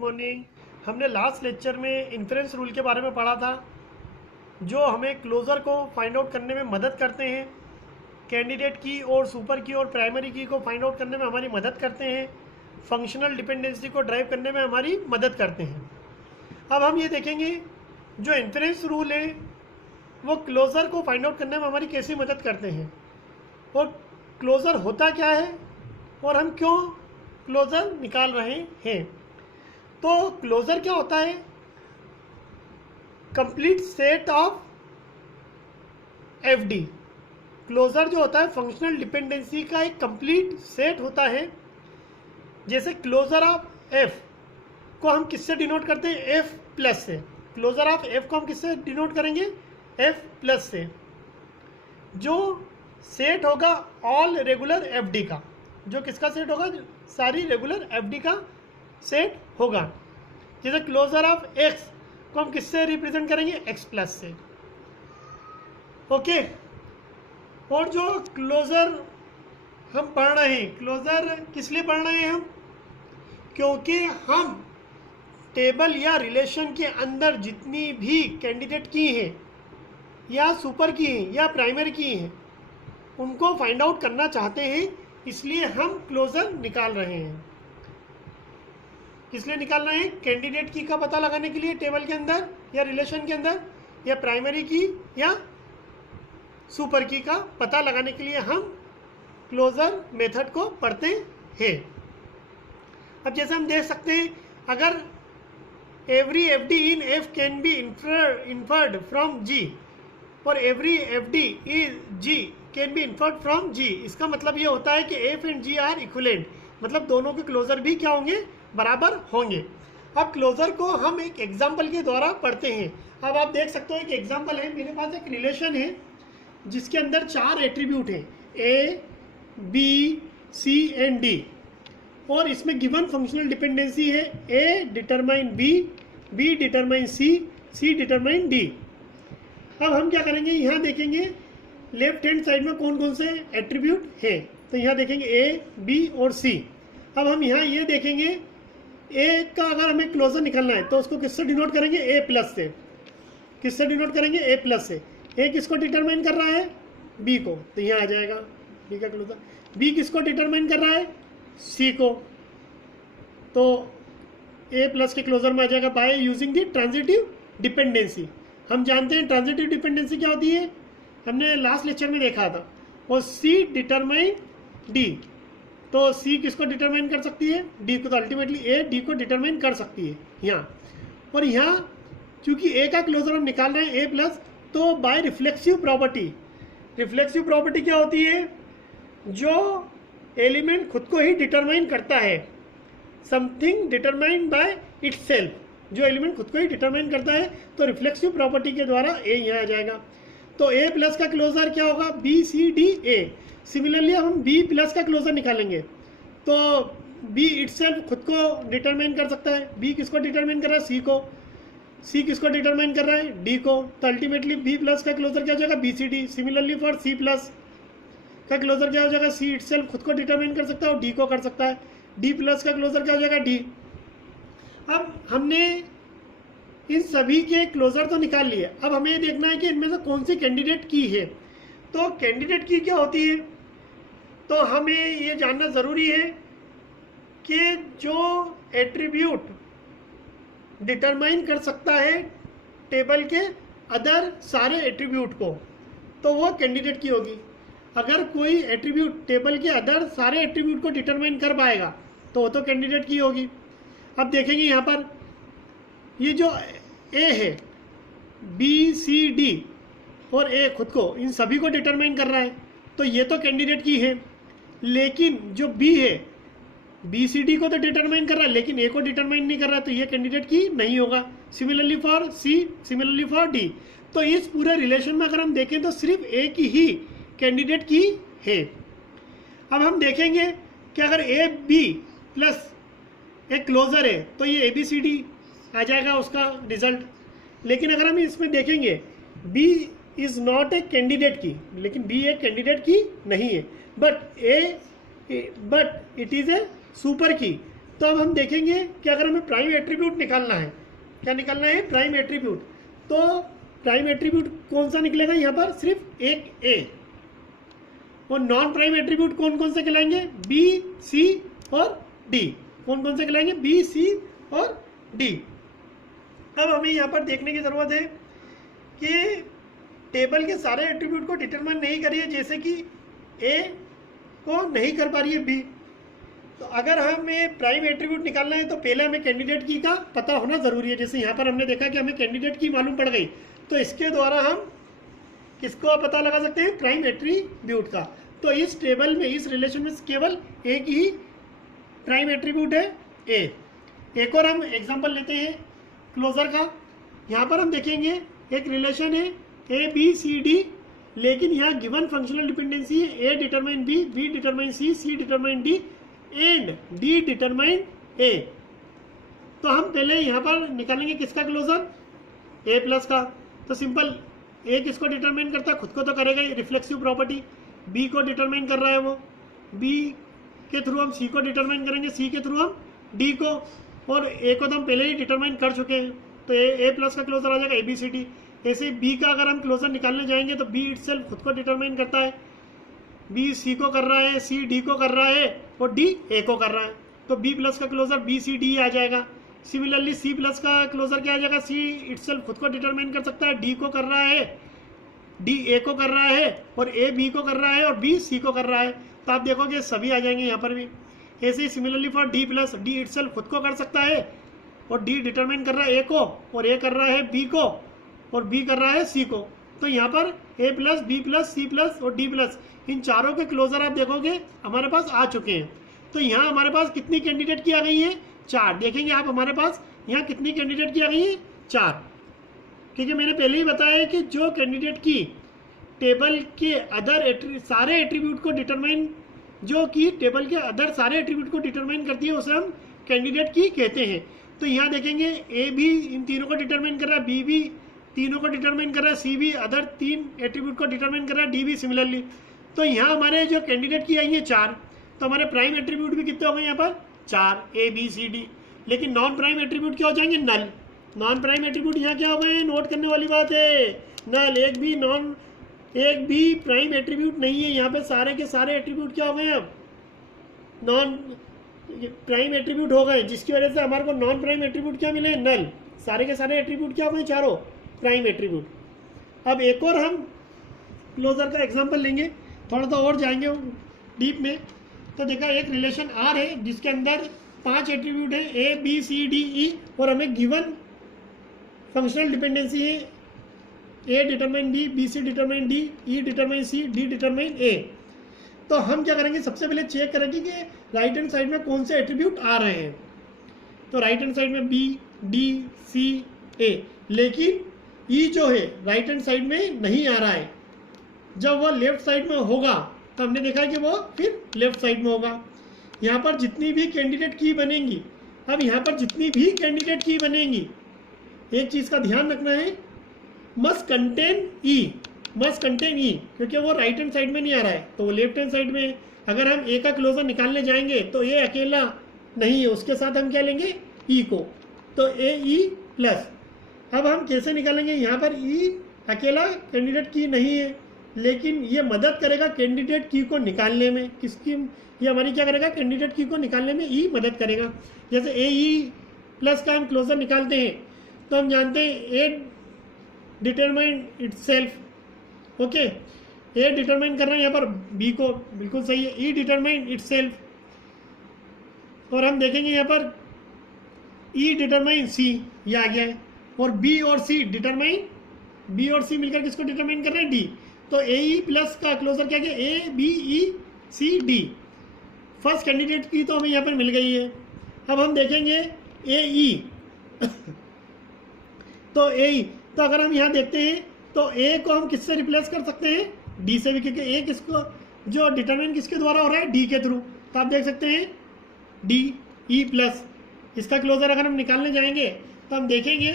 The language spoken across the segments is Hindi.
मॉर्निंग। हमने लास्ट लेक्चर में इन्फ्रेंस रूल के बारे में पढ़ा था, जो हमें क्लोज़र को फाइंड आउट करने में मदद करते हैं। कैंडिडेट की और सुपर की और प्राइमरी की को फाइंड आउट करने में हमारी मदद करते हैं। फंक्शनल डिपेंडेंसी को ड्राइव करने में हमारी मदद करते हैं। अब हम ये देखेंगे जो इन्फ्रेंस रूल है वो क्लोज़र को फाइंड आउट करने में हमारी कैसी मदद करते हैं, और क्लोज़र होता क्या है और हम क्यों क्लोज़र निकाल रहे हैं। तो क्लोज़र क्या होता है? Complete set of FD. Closure जो होता है फंक्शनल डिपेंडेंसी का एक कंप्लीट सेट होता है। जैसे क्लोज़र ऑफ एफ को हम किससे डिनोट करते हैं? एफ प्लस से। क्लोज़र ऑफ एफ को हम किससे डिनोट करेंगे? एफ प्लस से। जो सेट होगा ऑल रेगुलर एफडी का, जो किसका सेट होगा? सारी रेगुलर एफडी का सेट होगा। जैसे क्लोज़र ऑफ एक्स को हम किससे रिप्रेजेंट करेंगे? एक्स प्लस से। ओके। और जो क्लोज़र हम पढ़ रहे हैं, क्लोज़र किस लिए पढ़ रहे हैं हम? क्योंकि हम टेबल या रिलेशन के अंदर जितनी भी कैंडिडेट की हैं या सुपर की हैं या प्राइमरी की हैं उनको फाइंड आउट करना चाहते हैं, इसलिए हम क्लोज़र निकाल रहे हैं। किस लिए निकाल रहे हैं? कैंडिडेट की का पता लगाने के लिए टेबल के अंदर या रिलेशन के अंदर, या प्राइमरी की या सुपर की का पता लगाने के लिए हम क्लोज़र मेथड को पढ़ते हैं। अब जैसे हम देख सकते हैं, अगर every FD in F can be inferred from G और every FD is G can be inferred from G, इसका मतलब ये होता है कि F and G are equivalent, मतलब दोनों के क्लोज़र भी क्या होंगे? बराबर होंगे। अब क्लोज़र को हम एक एग्जाम्पल के द्वारा पढ़ते हैं। अब आप देख सकते हो एक एग्जाम्पल है, मेरे पास एक रिलेशन है जिसके अंदर 4 एट्रीब्यूट हैं, A B C and D, और इसमें गिवन फंक्शनल डिपेंडेंसी है A determine B, B determine C, C determine D. अब हम क्या करेंगे, यहाँ देखेंगे लेफ्ट हैंड साइड में कौन कौन से एट्रीब्यूट हैं। तो यहाँ देखेंगे ए बी और सी। अब हम यहाँ ये देखेंगे ए का अगर हमें क्लोज़र निकालना है तो उसको किससे डिनोट करेंगे? ए प्लस से। किससे डिनोट करेंगे? ए प्लस से। ए किसको डिटरमाइन कर रहा है? बी को, तो यहाँ आ जाएगा बी का क्लोज़र। बी किसको डिटरमाइन कर रहा है? सी को, तो ए प्लस के क्लोज़र में आ जाएगा by using the transitive dependency. हम जानते हैं ट्रांजिटिव डिपेंडेंसी क्या होती है, हमने लास्ट लेक्चर में देखा था। और सी डिटरमाइन डी, तो सी किसको डिटरमाइन कर सकती है? डी को। तो अल्टीमेटली ए डी को डिटरमाइन कर सकती है यहाँ। और यहाँ चूंकि ए का क्लोज़र हम निकाल रहे हैं ए प्लस, तो by reflexive property. Reflexive property क्या होती है? जो एलिमेंट खुद को ही डिटरमाइन करता है, समथिंग डिटरमाइंड बाय इटसेल्फ, जो एलिमेंट खुद को ही डिटरमाइन करता है, तो रिफ्लेक्सिव प्रॉपर्टी के द्वारा ए यहाँ आ जाएगा। तो ए प्लस का क्लोज़र क्या होगा? B C D A. Similarly हम बी प्लस का क्लोज़र निकालेंगे, तो बी इटसेल्फ खुद को डिटरमाइन कर सकता है। बी किसको डिटरमाइन कर रहा है? सी को। सी किसको डिटरमाइन कर रहा है? डी को। तो अल्टीमेटली बी प्लस का क्लोज़र क्या हो जाएगा? B C D. Similarly for C plus का क्लोज़र क्या हो जाएगा? सी इटसेल्फ खुद को डिटरमाइन कर सकता है और डी को कर सकता है। डी प्लस का क्लोज़र क्या हो जाएगा? डी। अब हमने इन सभी के क्लोज़र तो निकाल लिए, अब हमें ये देखना है कि इनमें से कौन सी कैंडिडेट की है। तो कैंडिडेट की क्या होती है, तो हमें ये जानना ज़रूरी है कि जो एट्रीब्यूट डिटरमाइन कर सकता है टेबल के अदर सारे एट्रीब्यूट को, तो वो कैंडिडेट की होगी। अगर कोई एट्रीब्यूट टेबल के अदर सारे एट्रीब्यूट को डिटरमाइन कर पाएगा तो वो तो कैंडिडेट की होगी। अब देखेंगे यहाँ पर ये जो ए है, बी सी डी और ए खुद को, इन सभी को डिटरमाइन कर रहा है, तो ये तो कैंडिडेट की है। लेकिन जो बी है, बी सी डी को तो डिटरमाइन कर रहा है लेकिन ए को डिटरमाइन नहीं कर रहा है, तो ये कैंडिडेट की नहीं होगा। Similarly for C, similarly for D. तो इस पूरे रिलेशन में अगर हम देखें तो सिर्फ ए की ही कैंडिडेट की है। अब हम देखेंगे कि अगर ए बी प्लस एक क्लोज़र है तो ये ए बी सी डी आ जाएगा उसका रिजल्ट। लेकिन अगर हम इसमें देखेंगे B is not a candidate key, लेकिन बी एक कैंडिडेट की नहीं है, but it is a super key, तो अब हम देखेंगे कि अगर हमें प्राइम एट्रीब्यूट निकालना है, क्या निकालना है, प्राइम एट्रीब्यूट, तो प्राइम एट्रीब्यूट कौन सा निकलेगा यहाँ पर, सिर्फ एक ए, और नॉन प्राइम एट्रीब्यूट कौन कौन से कहलाएंगे, बी, सी और डी। कौन कौन से कहलाएंगे, बी, सी और डी। अब हमें यहाँ पर देखने की ज़रूरत है कि टेबल के सारे एट्रीब्यूट को डिटरमाइन नहीं करिए, जैसे कि ए को नहीं कर पा रही है बी। तो अगर हमें प्राइम एट्रीब्यूट निकालना है तो पहले हमें कैंडिडेट की का पता होना ज़रूरी है। जैसे यहाँ पर हमने देखा कि हमें कैंडिडेट की मालूम पड़ गई, तो इसके द्वारा हम किसको पता लगा सकते हैं, प्राइम एट्रीब्यूट का। तो इस टेबल में, इस रिलेशन में केवल एक ही प्राइम एट्रीब्यूट है, ए। एक और हम एग्जांपल लेते हैं क्लोजर का। यहाँ पर हम देखेंगे एक रिलेशन है ए बी सी डी, लेकिन यहाँ गिवन फंक्शनल डिपेंडेंसी है A determine B, B determine C, C determine D and D determine A. तो हम पहले यहाँ पर निकालेंगे किसका क्लोजर, ए प्लस का। तो सिंपल, ए किसको डिटरमाइन करता है, खुद को तो करेगा ही, रिफ्लेक्सिव प्रॉपर्टी। बी को डिटरमाइन कर रहा है वो, बी के थ्रू हम सी को डिटरमाइन करेंगे, सी के थ्रू हम डी को, और ए को तो हम पहले ही डिटरमाइन कर चुके हैं। तो ए प्लस का क्लोजर आ जाएगा ए बी सी डी। ऐसे बी का अगर हम क्लोजर निकालने जाएंगे तो बी इटसेल्फ खुद को डिटरमाइन करता है, बी सी को कर रहा है, सी डी को कर रहा है और डी ए को कर रहा है। तो बी प्लस का क्लोजर बी सी डी आ जाएगा। सिमिलरली सी प्लस का क्लोजर क्या आ जाएगा, सी इटसेल्फ खुद को डिटरमाइन कर सकता है, डी को कर रहा है, डी ए को कर रहा है और ए बी को कर रहा है और बी सी को कर रहा है। तो आप देखोगे सभी आ जाएंगे यहाँ पर भी। ऐसे ही similarly for D plus, D itself खुद को कर सकता है और डी डिटरमाइन कर रहा है ए को, और ए कर रहा है बी को, और बी कर रहा है सी को। तो यहाँ पर A plus, B plus, C plus और डी प्लस, इन चारों के क्लोजर आप देखोगे हमारे पास आ चुके हैं। तो यहाँ हमारे पास कितनी कैंडिडेट की आ गई है, 4। देखेंगे आप हमारे पास यहाँ कितनी कैंडिडेट की आ गई है, 4। क्योंकि मैंने पहले ही बताया है कि जो कैंडिडेट की टेबल के अदर सारे एट्रीब्यूट को डिटरमाइन, जो कि टेबल के अदर सारे एट्रीब्यूट को डिटरमाइन करती है, उसे हम कैंडिडेट की कहते हैं। तो यहाँ देखेंगे ए भी इन तीनों को डिटरमाइन कर रहा है, बी भी तीनों को डिटरमाइन कर रहा है, सी भी अदर 3 एट्रीब्यूट को डिटरमाइन कर रहा है, डी भी सिमिलरली। तो यहाँ हमारे जो कैंडिडेट की आई है 4, तो हमारे प्राइम एट्रीब्यूट भी कितने हो गए यहाँ पर, 4, ए बी सी डी। लेकिन नॉन प्राइम एट्रीब्यूट क्या हो जाएंगे, नल। नॉन प्राइम एट्रीब्यूट यहाँ क्या हो गए, नोट करने वाली बात है, नल। एक भी प्राइम एट्रीब्यूट नहीं है यहाँ पे, सारे के सारे एट्रीब्यूट क्या हो गए, अब नॉन प्राइम एट्रीब्यूट हो गए, जिसकी वजह से हमारे को नॉन प्राइम एट्रीब्यूट क्या मिले, नल। सारे के सारे एट्रीब्यूट क्या हो गए, चारों प्राइम एट्रीब्यूट। अब एक और हम क्लोजर का एग्जांपल लेंगे, थोड़ा सा और जाएंगे डीप में। तो देखा एक रिलेशन आर है जिसके अंदर 5 एट्रीब्यूट है, ए बी सी डी ई, और हमें गिवन फंक्शनल डिपेंडेंसी है A determine B, B C determine D, E determine C, D determine A. तो हम क्या करेंगे, सबसे पहले चेक करेंगे कि राइट हैंड साइड में कौन से एट्रीब्यूट आ रहे हैं। तो राइट हैंड साइड में बी, डी, सी, ए, लेकिन ई जो है राइट हैंड साइड में नहीं आ रहा है। जब वह लेफ्ट साइड में होगा तो हमने देखा कि वो फिर लेफ्ट साइड में होगा। यहाँ पर जितनी भी कैंडिडेट की बनेंगी, अब यहाँ पर जितनी भी कैंडिडेट की बनेंगी, एक चीज़ का ध्यान रखना है, मस्ट कंटेन ई, मस्ट कंटेन ई, क्योंकि वो राइट हैंड साइड में नहीं आ रहा है तो वो लेफ्ट हैंड साइड में है। अगर हम ए का क्लोजर निकालने जाएंगे तो ये अकेला नहीं है, उसके साथ हम क्या लेंगे, ई को। तो ए ई प्लस। अब हम कैसे निकालेंगे, यहाँ पर ई अकेला कैंडिडेट की नहीं है, लेकिन ये मदद करेगा कैंडिडेट की को निकालने में। किसकी, ये हमारी क्या करेगा, कैंडिडेट की को निकालने में ई मदद करेगा। जैसे ए ई प्लस का हम क्लोजर निकालते हैं तो हम जानते हैं ए डिटरमाइन इटसेल्फ, ओके, ए डिटरमाइन कर रहे हैं यहाँ पर बी को, बिल्कुल सही है, ई डिटरमाइन इटसेल्फ। और हम देखेंगे यहाँ पर ई डिटरमाइन सी, ये आ गया है, और बी और सी डिटरमाइन, बी और सी मिलकर किसको डिटरमाइन कर रहे हैं, डी। तो ए ई प्लस का क्लोजर क्या गया, A B E C D. First candidate key तो हमें यहाँ पर मिल गई है। अब हम देखेंगे ए ई तो ए ई, तो अगर हम यहाँ देखते हैं तो ए को हम किससे रिप्लेस कर सकते हैं, डी से भी, क्योंकि ए किसको जो डिटरमाइन किसके द्वारा हो रहा है, डी के थ्रू। तो आप देख सकते हैं डी ई प्लस, इसका क्लोजर अगर हम निकालने जाएंगे तो हम देखेंगे,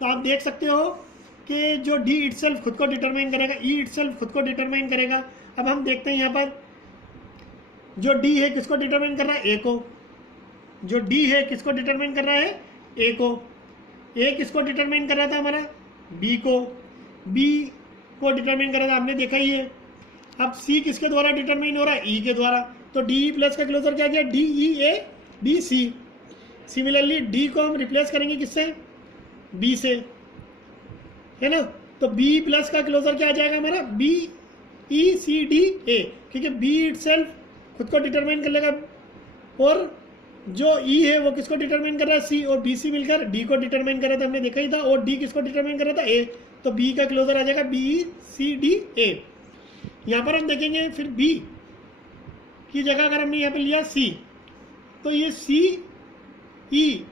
तो आप देख सकते हो कि जो डी इटसेल्फ खुद को डिटरमाइन करेगा, ई इटसेल्फ खुद को डिटरमाइन करेगा। अब हम देखते हैं यहाँ पर जो डी है किसको डिटरमाइन कर रहा है, ए को, जो डी है किसको डिटरमाइन कर रहा है, ए को। ए किसको डिटरमाइन कर रहा था हमारा, बी को। बी को डिटरमाइन कर रहा था, हमने देखा ही है। अब सी किसके द्वारा डिटरमाइन हो रहा है, ई के द्वारा। तो डी ई प्लस का क्लोजर क्या गया, D E A B C. Similarly D को हम रिप्लेस करेंगे किससे, बी से, है ना। तो बी प्लस का क्लोजर क्या आ जाएगा हमारा, बी ई सी डी ए, क्योंकि बी इटसेल्फ खुद को डिटरमाइन कर लेगा और जो ई है वो किसको डिटरमाइन कर रहा है, सी, और बी सी मिलकर डी को डिटरमाइन कर रहा था, हमने देखा ही था। और डी किसको डिटरमाइन कर रहा था, ए। तो बी का क्लोजर आ जाएगा बी ई सी डी ए। यहाँ पर हम देखेंगे फिर बी की जगह अगर हमने यहाँ पर लिया सी, तो ये सी ई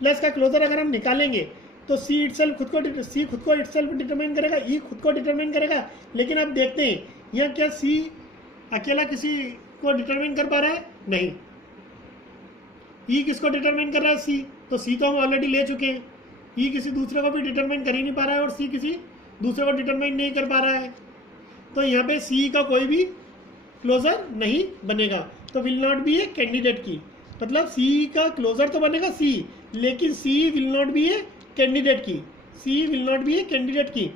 प्लस का क्लोजर अगर हम निकालेंगे तो सी इटसेल्फ खुद को इटसेल्फ डिटरमाइन करेगा, ई खुद को डिटरमाइन करेगा। लेकिन अब देखते हैं यहाँ क्या सी अकेला किसी को डिटरमाइन कर पा रहा है, नहीं। ई किसको डिटरमाइन कर रहा है, सी। तो सी तो हम ऑलरेडी ले चुके हैं। ई किसी दूसरे को भी डिटरमाइन कर ही नहीं पा रहा है और सी किसी दूसरे को डिटरमाइन नहीं कर पा रहा है। तो यहाँ पे सी का कोई भी क्लोजर नहीं बनेगा, तो will not be a candidate key. मतलब सी का क्लोजर तो बनेगा सी, लेकिन C will not be a candidate key. C will not be a candidate key.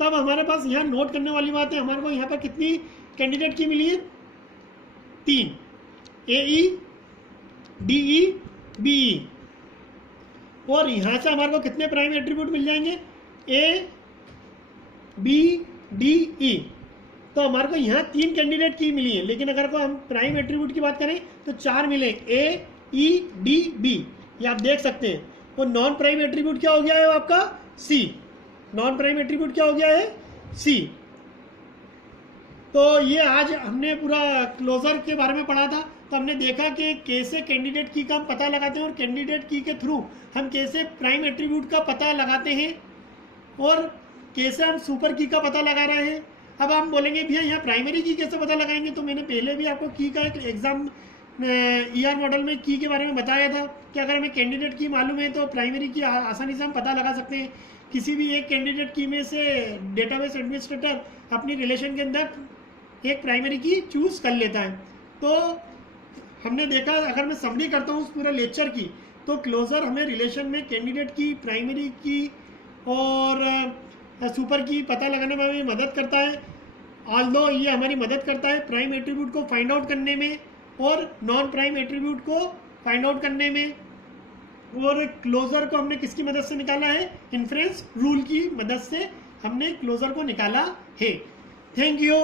तब हमारे पास यहाँ नोट करने वाली बात है, हमारे को यहाँ पर कितनी कैंडिडेट की मिली है, 3, ए E D E B E. और यहाँ से हमारे को कितने प्राइम एट्रीब्यूट मिल जाएंगे, ए बी डी ई। तो हमारे को यहाँ 3 कैंडिडेट की मिली है, लेकिन अगर को हम प्राइम एट्रीब्यूट की बात करें तो 4 मिले, ए ई डी बी, ये आप देख सकते हैं। और नॉन प्राइम एट्रीब्यूट क्या हो गया है आपका, सी। नॉन प्राइम एट्रीब्यूट क्या हो गया है, सी। तो ये आज हमने पूरा क्लोजर के बारे में पढ़ा था। तो हमने देखा कि कैसे कैंडिडेट की का हम पता लगाते हैं और कैंडिडेट की के थ्रू हम कैसे प्राइम एट्रीब्यूट का पता लगाते हैं और कैसे हम सुपर की का पता लगा रहे हैं। अब हम बोलेंगे भैया यहाँ प्राइमरी की कैसे पता लगाएंगे, तो मैंने पहले भी आपको की का एक एग्जाम ईआर मॉडल में की के बारे में बताया था कि अगर हमें कैंडिडेट की मालूम है तो प्राइमरी की आसानी से हम पता लगा सकते हैं। किसी भी एक कैंडिडेट की में से डेटाबेस एडमिनिस्ट्रेटर अपनी रिलेशन के अंदर एक प्राइमरी की चूज कर लेता है। तो हमने देखा, अगर मैं समरी करता हूँ उस पूरे लेक्चर की, तो क्लोजर हमें रिलेशन में कैंडिडेट की, प्राइमरी की और सुपर की पता लगाने में हमें मदद करता है। ऑल्दो ये हमारी मदद करता है प्राइम एट्रीब्यूट को फाइंड आउट करने में और नॉन प्राइम एट्रीब्यूट को फाइंड आउट करने में। और क्लोजर को हमने किसकी मदद से निकाला है, इन्फ्रेंस रूल की मदद से हमने क्लोजर को निकाला है। Thank you.